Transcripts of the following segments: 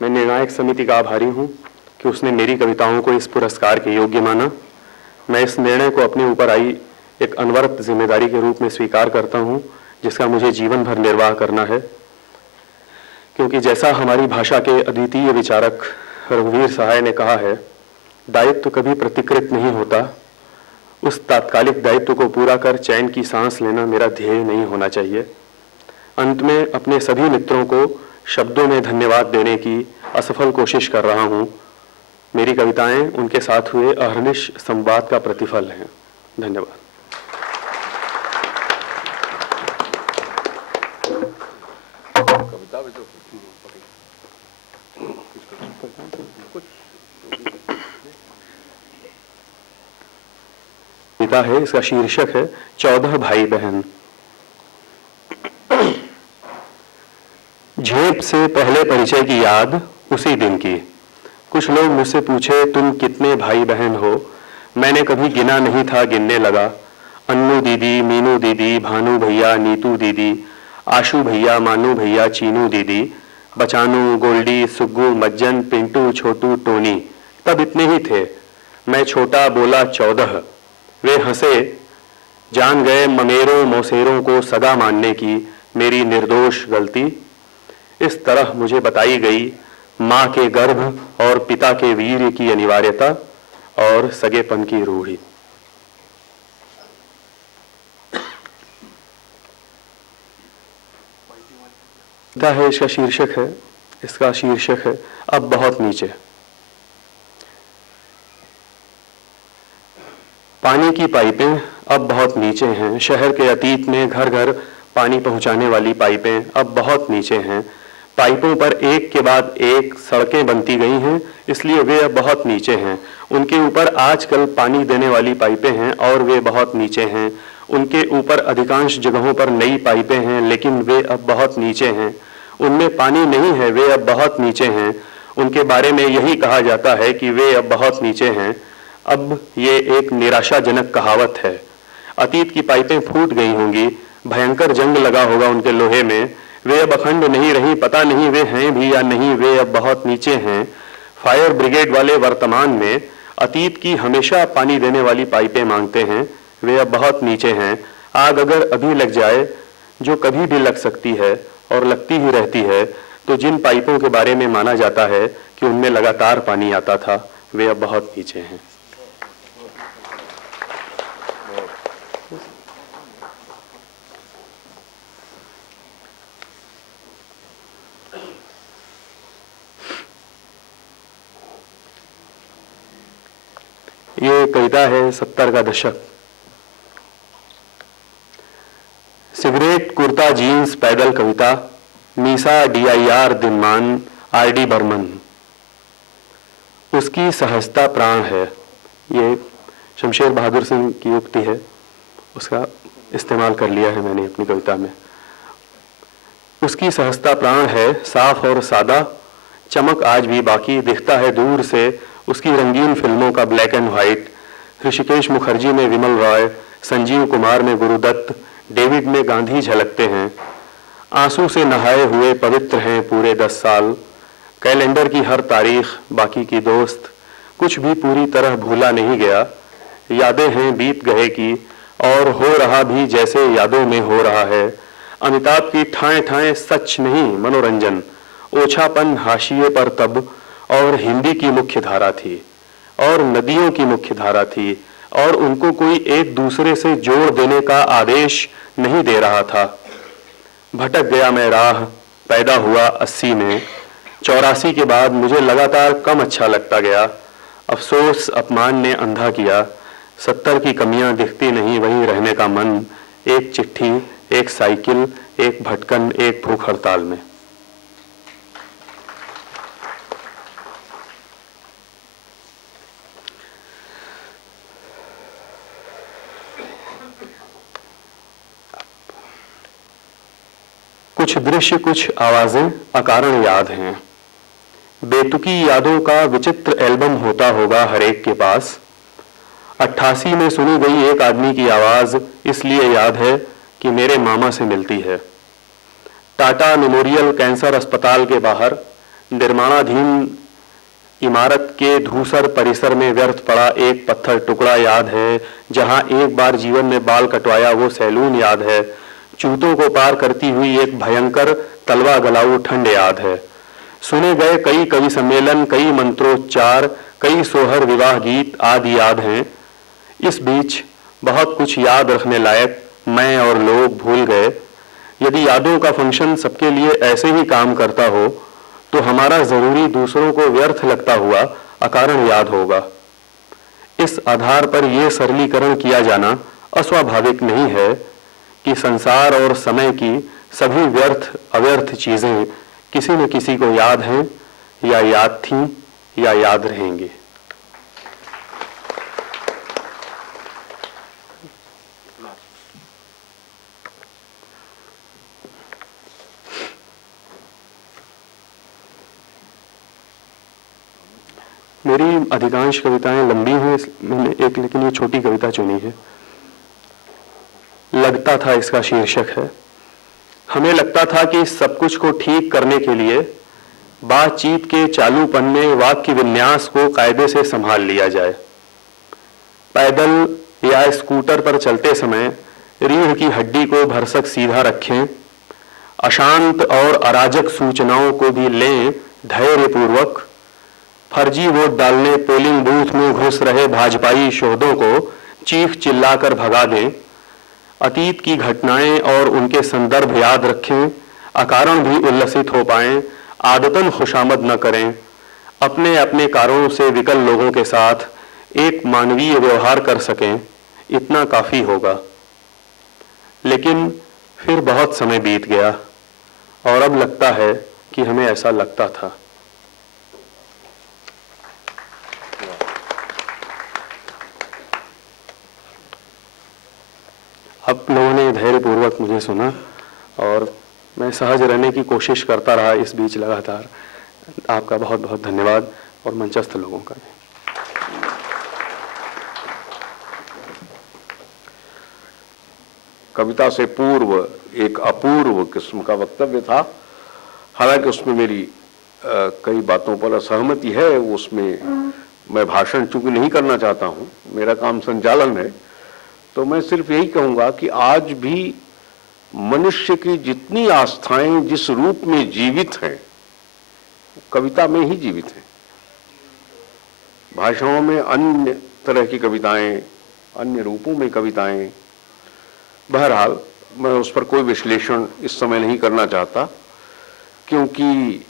मैं निर्णायक समिति का आभारी हूँ कि उसने मेरी कविताओं को इस पुरस्कार के योग्य माना। मैं इस निर्णय को अपने ऊपर आई एक अनवरत जिम्मेदारी के रूप में स्वीकार करता हूँ, जिसका मुझे जीवन भर निर्वाह करना है। क्योंकि जैसा हमारी भाषा के अद्वितीय विचारक रघुवीर सहाय ने कहा है, दायित्व कभी प्रतिकृत नहीं होता। उस तात्कालिक दायित्व को पूरा कर चैन की सांस लेना मेरा ध्येय नहीं होना चाहिए। अंत में अपने सभी मित्रों को शब्दों में धन्यवाद देने की असफल कोशिश कर रहा हूँ। मेरी कविताएं उनके साथ हुए अहर्निश संवाद का प्रतिफल हैं। धन्यवाद। कविता है, इसका शीर्षक है 14 भाई बहन। झेप से पहले परिचय की याद उसी दिन की। कुछ लोग मुझसे पूछे, तुम कितने भाई बहन हो? मैंने कभी गिना नहीं था, गिनने लगा। अन्नू दीदी, मीनू दीदी, भानु भैया, नीतू दीदी, आशू भैया, मानू भैया, चीनू दीदी, बचानू, गोल्डी, सुग्गू, मज्जन, पिंटू, छोटू, टोनी। तब इतने ही थे। मैं छोटा बोला 14। वे हंसे, जान गए ममेरों मौसेरों को सगा मानने की मेरी निर्दोष गलती। इस तरह मुझे बताई गई माँ के गर्भ और पिता के वीर्य की अनिवार्यता और सगेपन की रूढ़ी। है इसका शीर्षक है अब बहुत नीचे। पानी की पाइपें अब बहुत नीचे हैं। शहर के अतीत में घर घर पानी पहुंचाने वाली पाइपें अब बहुत नीचे हैं। पाइपों पर एक के बाद एक सड़कें बनती गई हैं, इसलिए वे अब बहुत नीचे हैं। उनके ऊपर आजकल पानी देने वाली पाइपें हैं और वे बहुत नीचे हैं। उनके ऊपर अधिकांश जगहों पर नई पाइपें हैं, लेकिन वे अब बहुत नीचे हैं। उनमें पानी नहीं है, वे अब बहुत नीचे हैं। उनके बारे में यही कहा जाता है कि वे अब बहुत नीचे हैं। अब ये एक निराशाजनक कहावत है। अतीत की पाइपें फूट गई होंगी, भयंकर जंग लगा होगा उनके लोहे में। वे अब अखंड नहीं रही, पता नहीं वे हैं भी या नहीं, वे अब बहुत नीचे हैं। फायर ब्रिगेड वाले वर्तमान में अतीत की हमेशा पानी देने वाली पाइपें मांगते हैं, वे अब बहुत नीचे हैं। आग अगर अभी लग जाए, जो कभी भी लग सकती है और लगती ही रहती है, तो जिन पाइपों के बारे में माना जाता है कि उनमें लगातार पानी आता था, वे अब बहुत नीचे हैं। ये कविता है 70 का दशक। सिगरेट, कुर्ता, जीन्स, पैदल कविता, मीसा, DIR, दिनमान, RD बर्मन। उसकी सहजता प्राण है। ये शमशेर बहादुर सिंह की उक्ति है, उसका इस्तेमाल कर लिया है मैंने अपनी कविता में। उसकी सहजता प्राण है, साफ और सादा, चमक आज भी बाकी, दिखता है दूर से उसकी रंगीन फिल्मों का black and white. Rishikesh Mukherjee में विमल रॉय, संजीव कुमार में गुरुदत्त, डेविड में गांधी झलकते हैं। आंसू से नहाए हुए पवित्र हैं पूरे 10 साल। कैलेंडर की हर तारीख बाकी की दोस्त, कुछ भी पूरी तरह भूला नहीं गया। यादें हैं बीत गए की, और हो रहा भी जैसे यादों में हो रहा है। अमिताभ की ठाएं ठाएं सच नहीं मनोरंजन, ओछापन हाशिए पर तब, और हिंदी की मुख्य धारा थी और नदियों की मुख्य धारा थी, और उनको कोई एक दूसरे से जोड़ देने का आदेश नहीं दे रहा था। भटक गया मैं राह, पैदा हुआ 80 में। 84 के बाद मुझे लगातार कम अच्छा लगता गया। अफसोस अपमान ने अंधा किया। 70 की कमियां दिखती नहीं, वहीं रहने का मन। एक चिट्ठी, एक साइकिल, एक भटकन, एक भूख हड़ताल में। कुछ दृश्य, कुछ आवाजें अकारण याद हैं। बेतुकी यादों का विचित्र एल्बम होता होगा हर एक के पास। 88 में सुनी गई एक आदमी की आवाज इसलिए याद है कि मेरे मामा से मिलती है। टाटा मेमोरियल कैंसर अस्पताल के बाहर निर्माणाधीन इमारत के धूसर परिसर में व्यर्थ पड़ा एक पत्थर टुकड़ा याद है। जहां एक बार जीवन में बाल कटवाया वो सैलून याद है। चूतों को पार करती हुई एक भयंकर तलवा गलाऊ ठंड याद है। सुने गए कई कवि सम्मेलन, कई मंत्रोच्चार, कई सोहर विवाह गीत आदि याद हैं। इस बीच बहुत कुछ याद रखने लायक मैं और लोग भूल गए। यदि यादों का फंक्शन सबके लिए ऐसे ही काम करता हो तो हमारा जरूरी दूसरों को व्यर्थ लगता हुआ अकारण याद होगा। इस आधार पर यह सरलीकरण किया जाना अस्वाभाविक नहीं है कि संसार और समय की सभी व्यर्थ अव्यर्थ चीजें किसी न किसी को याद हैं या याद थीं या याद रहेंगे। मेरी अधिकांश कविताएं लंबी हैं, मैंने एक लेकिन ये छोटी कविता चुनी है। लगता था इसका शीर्षक है। हमें लगता था कि सब कुछ को ठीक करने के लिए बातचीत के चालूपन में वाक्य विन्यास को कायदे से संभाल लिया जाए। पैदल या स्कूटर पर चलते समय रीढ़ की हड्डी को भरसक सीधा रखें। अशांत और अराजक सूचनाओं को भी लें धैर्यपूर्वक। फर्जी वोट डालने पोलिंग बूथ में घुस रहे भाजपाई शोधों को चीख चिल्लाकर भगा दें। अतीत की घटनाएं और उनके संदर्भ याद रखें। अकारण भी उल्लसित हो पाएं। आदतन खुशामद न करें। अपने अपने कारणों से विकल लोगों के साथ एक मानवीय व्यवहार कर सकें, इतना काफी होगा। लेकिन फिर बहुत समय बीत गया और अब लगता है कि हमें ऐसा लगता था। अब लोगों ने धैर्यपूर्वक मुझे सुना और मैं सहज रहने की कोशिश करता रहा इस बीच लगातार। आपका बहुत बहुत धन्यवाद और मंचस्थ लोगों का भी। कविता से पूर्व एक अपूर्व किस्म का वक्तव्य था। हालांकि उसमें मेरी कई बातों पर असहमति है। उसमें मैं भाषण चूंकि नहीं करना चाहता हूं, मेरा काम संचालन है, तो मैं सिर्फ यही कहूंगा कि आज भी मनुष्य की जितनी आस्थाएं जिस रूप में जीवित हैं, कविता में ही जीवित हैं। भाषाओं में अन्य तरह की कविताएं, अन्य रूपों में कविताएं, बहरहाल मैं उस पर कोई विश्लेषण इस समय नहीं करना चाहता, क्योंकि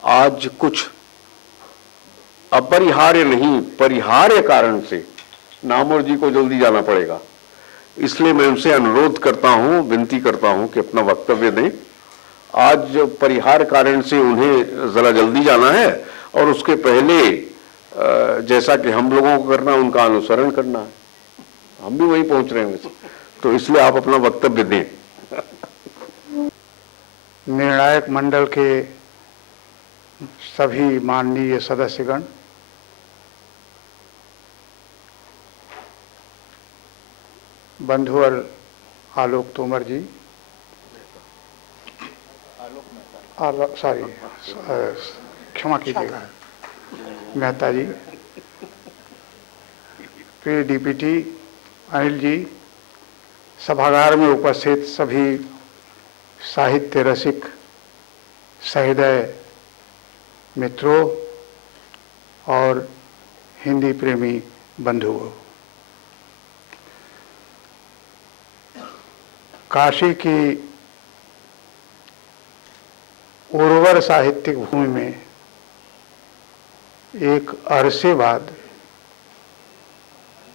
आज कुछ अपरिहार्य नहीं परिहार्य कारण से नामवर जी को जल्दी जाना पड़ेगा। इसलिए मैं उनसे अनुरोध करता हूं, विनती करता हूं कि अपना वक्तव्य दें। आज परिहार कारण से उन्हें जरा जल्दी जाना है और उसके पहले जैसा कि हम लोगों को करना, उनका अनुसरण करना है। हम भी वहीं पहुंच रहे हैं वैसे, तो इसलिए आप अपना वक्तव्य दें। निर्णायक मंडल के सभी माननीय सदस्यगण, बंधुवर आलोक तोमर जी, क्षमा कीजिएगा, मेहता जी, प्रिय डीपीटी अनिल जी, सभागार में उपस्थित सभी साहित्य रसिक सहृदय मित्रों और हिंदी प्रेमी बंधुओं, काशी की उर्वर साहित्यिक भूमि में एक अरसे बाद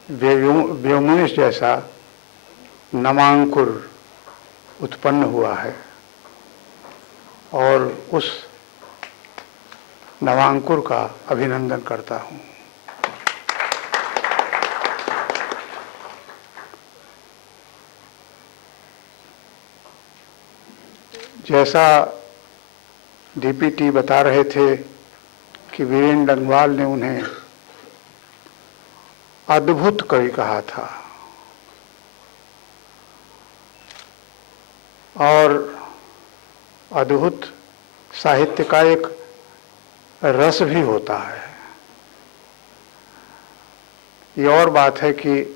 व्योमनिश जैसा नवांकुर उत्पन्न हुआ है और उस नवांकुर का अभिनंदन करता हूं। जैसा डीपीटी बता रहे थे कि वीरेंद्र डंगवाल ने उन्हें अद्भुत कवि कहा था और अद्भुत साहित्य का एक रस भी होता है। ये और बात है कि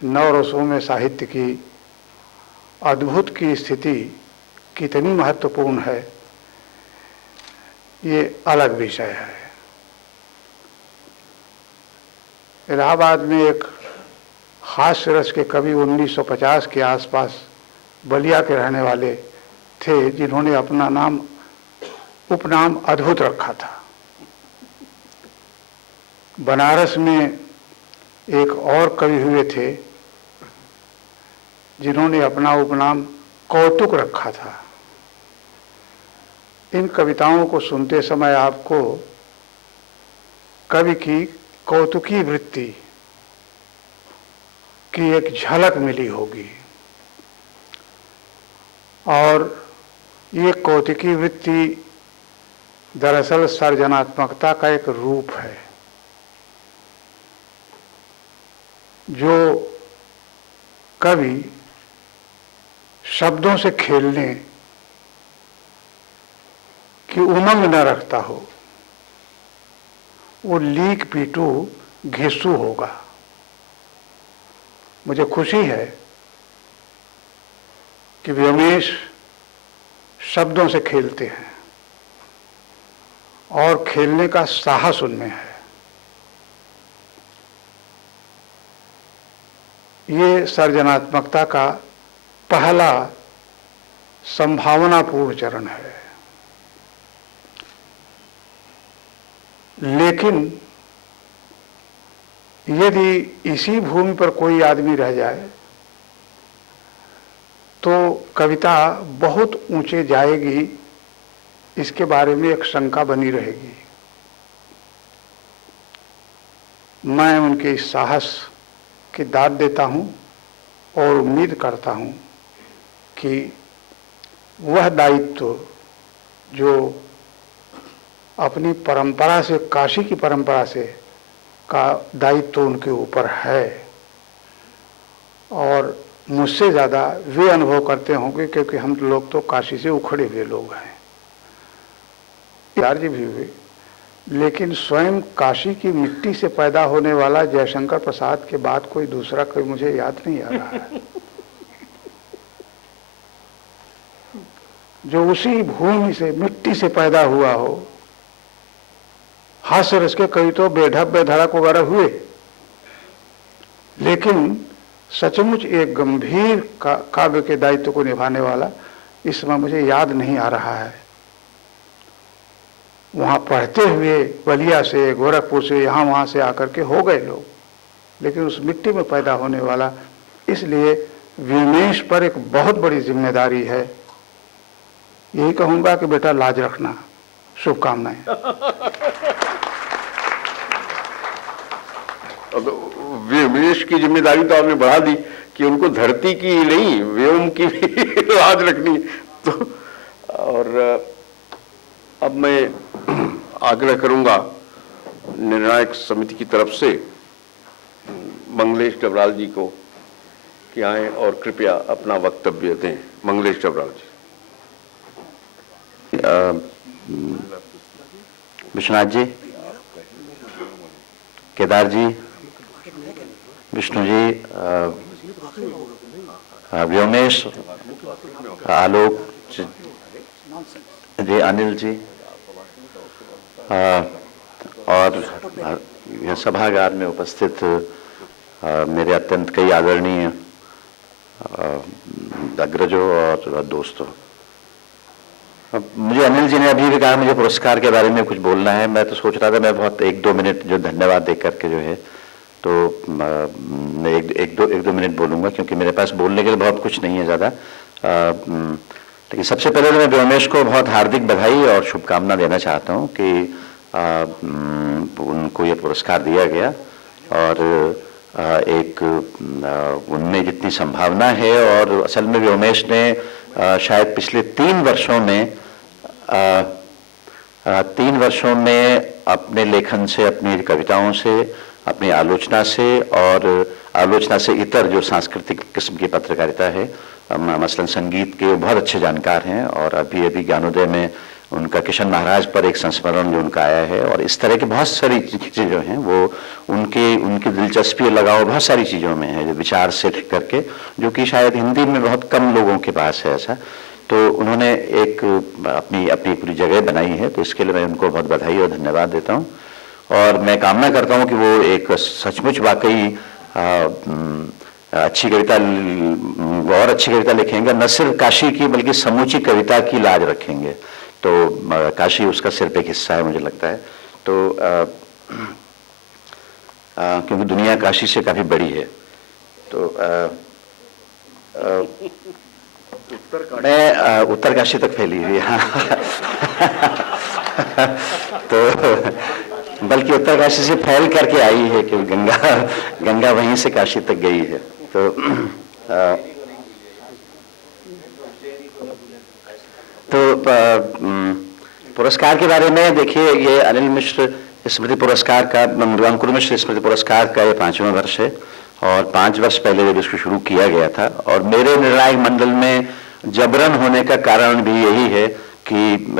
नौ रसों में साहित्य की अद्भुत की स्थिति कितनी महत्वपूर्ण है, ये अलग विषय है। इलाहाबाद में एक हास्य रस के कवि 1950 के आसपास बलिया के रहने वाले थे, जिन्होंने अपना नाम उपनाम अद्भुत रखा था। बनारस में एक और कवि हुए थे जिन्होंने अपना उपनाम कौतुक रखा था। इन कविताओं को सुनते समय आपको कवि की कौतुकी वृत्ति की एक झलक मिली होगी, और ये कौतुकी वृत्ति दरअसल सर्जनात्मकता का एक रूप है, जो कवि शब्दों से खेलने की उमंग न रखता हो, वो लीक पीटू घिस्सू होगा। मुझे खुशी है कि व्योमेश शब्दों से खेलते हैं और खेलने का साहस उनमें है। ये सर्जनात्मकता का पहला संभावनापूर्ण चरण है। लेकिन यदि इसी भूमि पर कोई आदमी रह जाए तो कविता बहुत ऊंचे जाएगी, इसके बारे में एक शंका बनी रहेगी। मैं उनके इस साहस की दाद देता हूं और उम्मीद करता हूं कि वह दायित्व जो अपनी परंपरा से, काशी की परंपरा से का दायित्व उनके ऊपर है, और मुझसे ज़्यादा वे अनुभव करते होंगे, क्योंकि हम लोग तो काशी से उखड़े हुए लोग हैं। जी भी हुए, लेकिन स्वयं काशी की मिट्टी से पैदा होने वाला जयशंकर प्रसाद के बाद कोई दूसरा कोई मुझे याद नहीं आ रहा है जो उसी भूमि से, मिट्टी से पैदा हुआ हो। हास्य रस के कई तो बेढप बेधड़क वगैरह हुए, लेकिन सचमुच एक गंभीर काव्य के दायित्व को निभाने वाला इस समय मुझे याद नहीं आ रहा है। वहां पढ़ते हुए बलिया से, गोरखपुर से, यहाँ वहां से आकर के हो गए लोग, लेकिन उस मिट्टी में पैदा होने वाला, इसलिए व्योमेश पर एक बहुत बड़ी जिम्मेदारी है। यही कहूंगा कि बेटा लाज रखना। शुभकामनाएं। व्योमेश की जिम्मेदारी तो आपने बढ़ा दी कि उनको धरती की नहीं, व्योम की भी लाज रखनी। तो और अब मैं आग्रह करूंगा निर्णायक समिति की तरफ से मंगलेश डबराल जी को कि आए और कृपया अपना वक्तव्य दें। मंगलेश डबराल जी। विश्वनाथ जी, केदार जी, विष्णु जी, व्योमेश, आलोक जी, अनिल जी, और यह सभागार में उपस्थित मेरे अत्यंत कई आदरणीय अग्रजों और दोस्तों, मुझे अनिल जी ने अभी भी कहा मुझे पुरस्कार के बारे में कुछ बोलना है। मैं तो सोच रहा था मैं बहुत 1-2 मिनट जो धन्यवाद दे करके जो है तो मैं एक दो मिनट बोलूँगा, क्योंकि मेरे पास बोलने के लिए बहुत कुछ नहीं है ज़्यादा। लेकिन सबसे पहले तो मैं व्योमेश को बहुत हार्दिक बधाई और शुभकामना देना चाहता हूँ कि उनको ये पुरस्कार दिया गया, और एक उनमें जितनी संभावना है, और असल में व्योमेश ने शायद पिछले 3 वर्षों में अपने लेखन से, अपनी कविताओं से, अपनी आलोचना से और आलोचना से इतर जो सांस्कृतिक किस्म की पत्रकारिता है, मसलन संगीत के बहुत अच्छे जानकार हैं, और अभी ज्ञानोदय में उनका किशन महाराज पर एक संस्मरण जो उनका आया है, और इस तरह की बहुत सारी चीज़ें जो हैं वो उनकी दिलचस्पी लगाव बहुत सारी चीज़ों में है, जो विचार से लेकर के, जो कि शायद हिंदी में बहुत कम लोगों के पास है ऐसा। तो उन्होंने एक अपनी पूरी जगह बनाई है, तो इसके लिए मैं उनको बहुत बधाई और धन्यवाद देता हूँ। और मैं कामना करता हूँ कि वो एक सचमुच वाकई अच्छी कविता और अच्छी कविता लिखेंगे, न सिर्फ काशी की बल्कि समूची कविता की लाज रखेंगे। तो काशी उसका सिर्फ एक हिस्सा है मुझे लगता है। तो क्योंकि दुनिया काशी से काफी बड़ी है। तो मैं उत्तरकाशी तक फैली हुई है। तो बल्कि उत्तरकाशी से फैल करके आई है, क्योंकि गंगा वहीं से काशी तक गई है। तो पुरस्कार के बारे में देखिए, ये अनिल मिश्र स्मृति पुरस्कार का, अंकुर मिश्र स्मृति पुरस्कार का ये 5वां वर्ष है, और 5 वर्ष पहले जब इसको शुरू किया गया था, और मेरे निर्णायक मंडल में जबरन होने का कारण भी यही है कि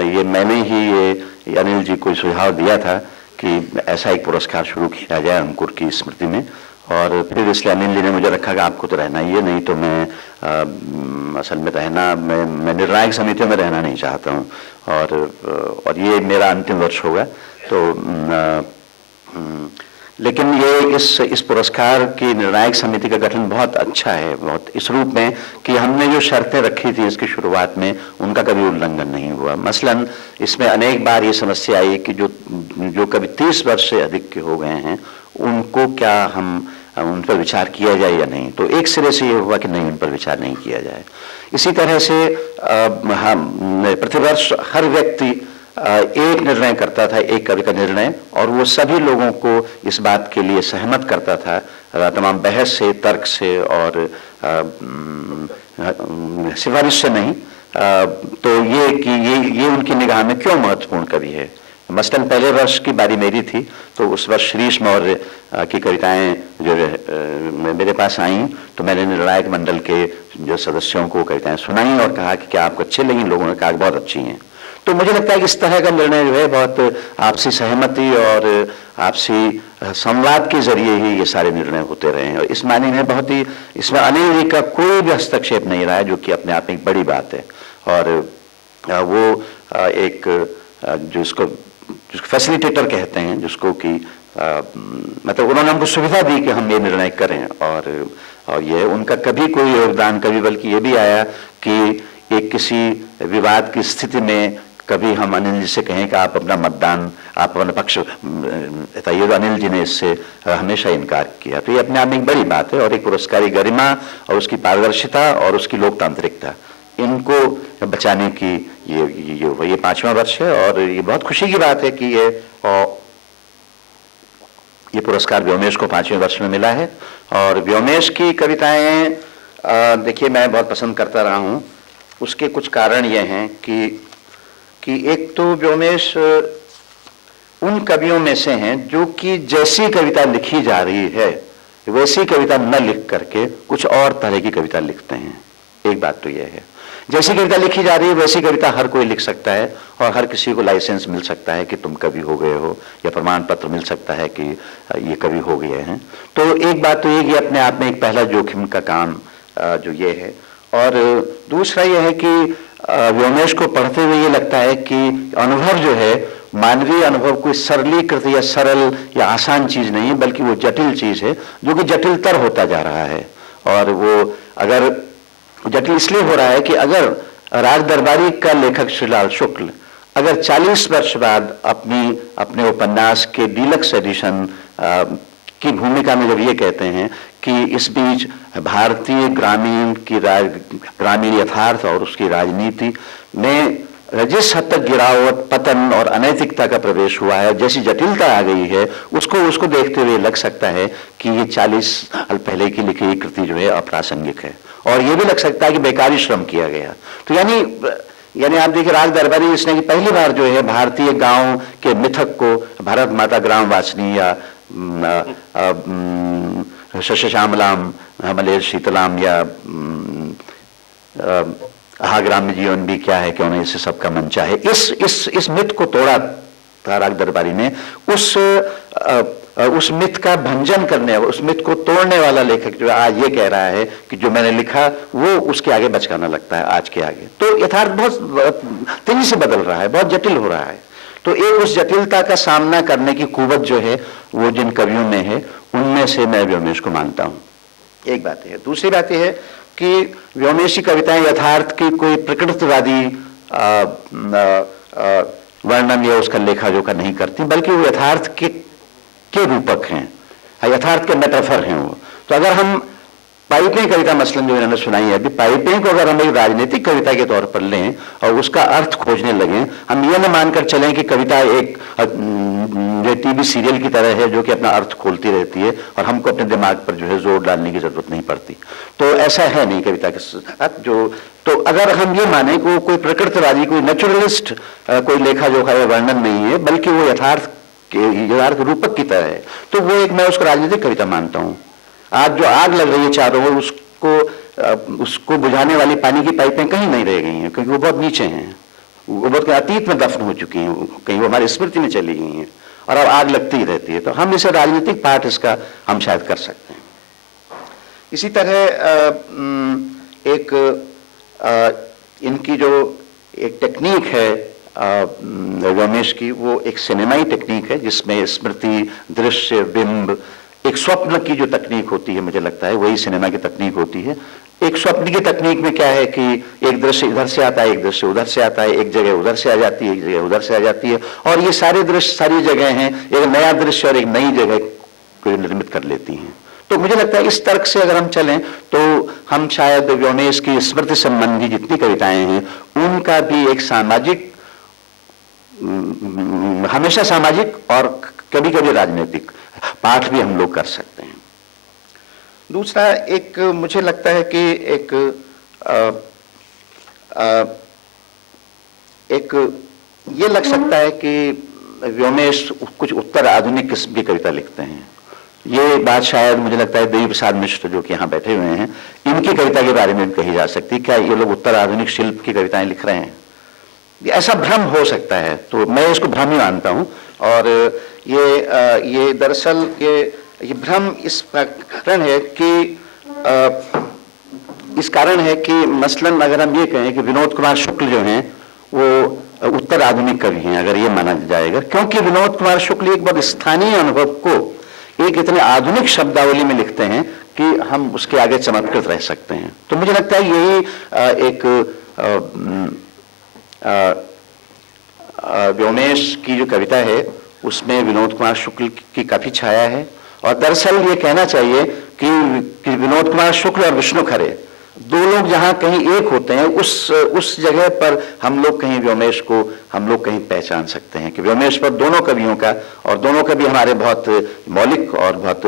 ये मैंने ही ये अनिल जी को सुझाव दिया था कि ऐसा एक पुरस्कार शुरू किया जाए अंकुर की स्मृति में। और फिर इसलिए अनिल जी ने मुझे रखा कि आपको तो रहना ही है, नहीं तो मैं असल में मैं निर्णायक समिति में रहना नहीं चाहता हूँ, और ये मेरा अंतिम वर्ष होगा। तो लेकिन ये इस पुरस्कार की निर्णायक समिति का गठन बहुत अच्छा है, बहुत इस रूप में कि हमने जो शर्तें रखी थी इसकी शुरुआत में, उनका कभी उल्लंघन नहीं हुआ। मसलन इसमें अनेक बार ये समस्या आई कि जो कभी 30 वर्ष से अधिक के हो गए हैं, उनको क्या उन पर विचार किया जाए या नहीं। तो एक सिरे से ये हुआ कि नहीं, उन पर विचार नहीं किया जाए। इसी तरह से प्रतिवर्ष हर व्यक्ति एक निर्णय करता था, एक कवि का निर्णय, और वो सभी लोगों को इस बात के लिए सहमत करता था, तमाम बहस से, तर्क से और सिफारिश से नहीं। तो ये कि ये उनकी निगाह में क्यों महत्वपूर्ण कवि है। मसलन पहले वर्ष की बारी मेरी थी, तो उस वर्ष श्रीश मौर्य की कविताएं जो मेरे पास आईं, तो मैंने निर्णायक मंडल के जो सदस्यों को कविताएं सुनाई और कहा कि क्या आपको अच्छी लगी। लोगों ने कहा बहुत अच्छी हैं। तो मुझे लगता है कि इस तरह का निर्णय जो है बहुत आपसी सहमति और आपसी संवाद के जरिए ही ये सारे निर्णय होते रहे हैं। और इस मायने में बहुत ही इसमें अनिल जी का कोई भी हस्तक्षेप नहीं रहा है, जो कि अपने आप में एक बड़ी बात है। और वो एक जिसको फैसिलिटेटर कहते हैं, जिसको कि मतलब उन्होंने हमको सुविधा दी कि हम ये निर्णय करें, और ये उनका कभी कोई योगदान, कभी बल्कि ये भी आया कि एक किसी विवाद की स्थिति में कभी हम अनिल जी से कहें कि आप अपना मतदान, आप अपना पक्ष बताइए, तो अनिल जी ने इससे हमेशा इनकार किया। तो ये अपने आप में एक बड़ी बात है, और एक पुरस्कारी गरिमा और उसकी पारदर्शिता और उसकी लोकतांत्रिकता, इनको बचाने की ये 5वां वर्ष है। और ये बहुत खुशी की बात है कि ये पुरस्कार व्योमेश को 5वें वर्ष में मिला है। और व्योमेश की कविताएं देखिए मैं बहुत पसंद करता रहा हूँ। उसके कुछ कारण ये हैं कि एक तो व्योमेश उन कवियों में से हैं जो कि जैसी कविता लिखी जा रही है वैसी कविता न लिख करके कुछ और तरह की कविता लिखते हैं। एक बात तो यह है, जैसी कविता लिखी जा रही है वैसी कविता हर कोई लिख सकता है, और हर किसी को लाइसेंस मिल सकता है कि तुम कवि हो गए हो, या प्रमाण पत्र मिल सकता है कि ये कवि हो गए हैं। तो एक बात तो ये अपने आप में एक पहला जोखिम का काम जो ये है। और दूसरा यह है कि व्योमेश को पढ़ते हुए ये लगता है कि अनुभव जो है, मानवीय अनुभव कोई सरलीकृत या सरल या आसान चीज नहीं है, बल्कि वो जटिल चीज है, जो कि जटिलतर होता जा रहा है। और वो अगर जटिल इसलिए हो रहा है कि अगर राज दरबारी का लेखक श्रीलाल शुक्ल अगर 40 वर्ष बाद अपने उपन्यास के डीलक्स एडिशन की भूमिका में जब ये कहते हैं कि इस बीच भारतीय ग्रामीण यथार्थ और उसकी राजनीति में जिस हद तक गिरावट, पतन और अनैतिकता का प्रवेश हुआ है, जैसी जटिलता आ गई है, उसको देखते हुए लग सकता है कि ये 40 साल पहले की लिखी कृति जो है अप्रासंगिक है। और ये भी लग सकता है कि बेकारी श्रम किया गया। तो यानी आप देखिए, राज दरबारी इसने की पहली बार जो है भारतीय गांव के मिथक को भारत माता ग्राम वासनी या शश श्यामलाम मलेर शीतलाम या हाँ ग्राम्य जीवन भी क्या है, क्यों नहीं इससे सबका मन चाहे, इस मिथ को तोड़ा था राग दरबारी ने। उस मिथ का भंजन करने, उस मिथ को तोड़ने वाला लेखक जो आज ये कह रहा है कि जो मैंने लिखा वो उसके आगे बचकाना लगता है आज के आगे। तो यथार्थ बहुत तेजी से बदल रहा है, बहुत जटिल हो रहा है। तो एक उस जटिलता का सामना करने की कुवत जो है वो जिन कवियों में है, उनमें से मैं व्योमेश को मानता हूं। एक बात है। दूसरी बात यह है कि व्योमेश की कविताएं यथार्थ की कोई प्रकृतिवादी वर्णन या उसका लेखा जोखा नहीं करती, बल्कि वो यथार्थ के रूपक हैं, यथार्थ के मेटाफर हैं वो। तो अगर हम पाइपें कविता मसलन जो इन्होंने सुनाई है अभी, पाइपें को अगर हम एक राजनीतिक कविता के तौर पर लें और उसका अर्थ खोजने लगें, हम ये न मानकर चलें कि कविता एक जो टीवी सीरियल की तरह है जो कि अपना अर्थ खोलती रहती है और हमको अपने दिमाग पर जो है जोर डालने की जरूरत नहीं पड़ती। तो ऐसा है नहीं कविता के साथ जो। तो अगर हम ये माने कि वो कोई प्रकृतिवादी, कोई नेचुरलिस्ट कोई लेखा जोखा या वर्णन नहीं है, बल्कि वो यथार्थ रूपक की तरह है, तो वो एक मैं उसको राजनीतिक कविता मानता हूँ। आज जो आग लग रही है चारों ओर, उसको बुझाने वाली पानी की पाइपें कहीं नहीं रह गई हैं, क्योंकि वो बहुत नीचे हैं, वो बहुत अतीत में दफन हो चुकी हैं, कहीं वो हमारी स्मृति में चली गई हैं और अब आग लगती ही रहती है। तो हम इसे राजनीतिक पार्ट इसका हम शायद कर सकते हैं। इसी तरह इनकी जो एक टेक्निक है व्योमेश की, वो एक सिनेमाई टेक्निक है जिसमें स्मृति, दृश्य, बिंब, एक स्वप्न की जो तकनीक होती है, मुझे लगता है वही सिनेमा की तकनीक होती है। एक स्वप्न की तकनीक में क्या है कि एक दृश्य इधर से आता है, एक दृश्य उधर से आता है, एक जगह उधर से आ जाती है, एक जगह उधर से आ जाती है, और ये सारे दृश्य, सारी जगह हैं, एक नया दृश्य और एक नई जगह को निर्मित कर लेती हैं। तो मुझे लगता है इस तर्क से अगर हम चलें तो हम शायद व्योमेश की स्मृति संबंधी जितनी कविताएं हैं उनका भी एक सामाजिक, हमेशा सामाजिक और कभी कभी राजनीतिक पाठ भी हम लोग कर सकते हैं। दूसरा एक मुझे लगता है कि एक ये लग सकता है कि व्योमेश कुछ उत्तर आधुनिक किस्म की कविता लिखते हैं। ये बात शायद मुझे लगता है देवी प्रसाद मिश्र जो कि यहाँ बैठे हुए हैं, इनकी कविता के बारे में कही जा सकती है। क्या ये लोग उत्तर आधुनिक शिल्प की कविताएं लिख रहे हैं? ऐसा भ्रम हो सकता है, तो मैं इसको भ्रम ही मानता हूँ। और ये दरअसल ये भ्रम इस कारण है कि मसलन अगर हम ये कहें कि विनोद कुमार शुक्ल जो हैं वो उत्तर आधुनिक कवि हैं, अगर ये माना जाएगा, क्योंकि विनोद कुमार शुक्ल एक बहुत स्थानीय अनुभव को एक इतने आधुनिक शब्दावली में लिखते हैं कि हम उसके आगे चमत्कृत रह सकते हैं। तो मुझे लगता है यही एक व्योमेश की जो कविता है उसमें विनोद कुमार शुक्ल की काफी छाया है। और दरअसल ये कहना चाहिए कि विनोद कुमार शुक्ल और विष्णु खरे दो लोग जहां कहीं एक होते हैं, उस जगह पर हम लोग कहीं व्योमेश को हम लोग कहीं पहचान सकते हैं कि व्योमेश पर दोनों कवियों का, और दोनों कवि हमारे बहुत मौलिक और बहुत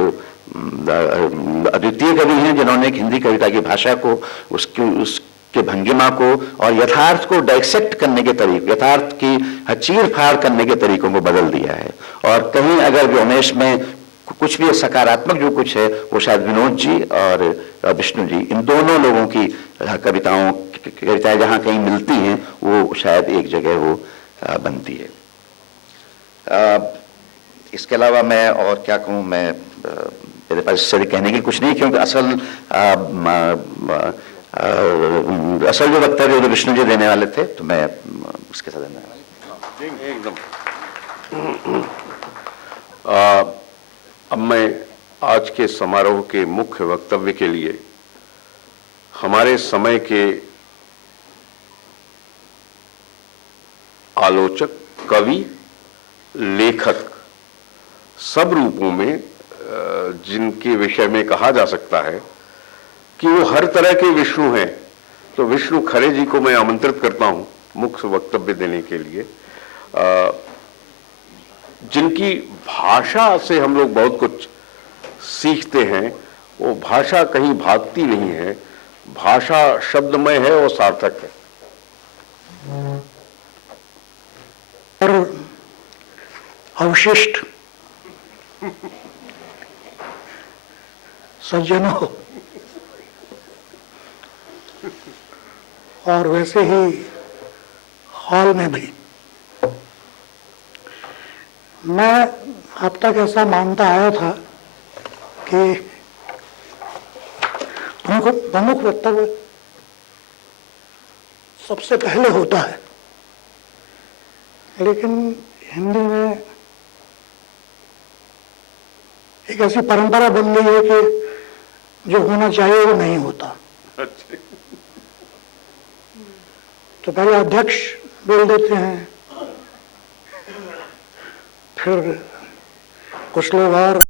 अद्वितीय कवि हैं जिन्होंने हिंदी कविता की भाषा को, उसके भंगिमा को और यथार्थ को डाइसेक्ट करने के तरीके, यथार्थ की चीर फाड़ करने के तरीकों को बदल दिया है। और कहीं अगर व्योमेश में कुछ भी सकारात्मक जो कुछ है वो शायद विनोद जी और विष्णु जी, इन दोनों लोगों की कविताएं जहां कहीं मिलती हैं वो शायद एक जगह वो बनती है। इसके अलावा मैं और क्या कहूँ, मैं मेरे पास इससे कहने के लिए कुछ नहीं, क्योंकि असल जो वक्तव्य जो विष्णु जी देने वाले थे तो मैं उसके साथ एकदम। अब मैं आज के समारोह के मुख्य वक्तव्य के लिए हमारे समय के आलोचक, कवि, लेखक सब रूपों में जिनके विषय में कहा जा सकता है कि वो हर तरह के विष्णु हैं, तो विष्णु खरे जी को मैं आमंत्रित करता हूं मुख्य वक्तव्य देने के लिए। जिनकी भाषा से हम लोग बहुत कुछ सीखते हैं। वो भाषा कहीं भागती नहीं है, भाषा शब्दमय है और सार्थक है। और अवशिष्ट सज्जनों, और वैसे ही हॉल में भी। मैं अब तक ऐसा मानता आया था कि प्रमुख वक्तव्य सबसे पहले होता है, लेकिन हिंदी में एक ऐसी परंपरा बन गई है कि जो होना चाहिए वो नहीं होता। तो पहले अध्यक्ष बोल देते हैं, फिर कुछ लोग और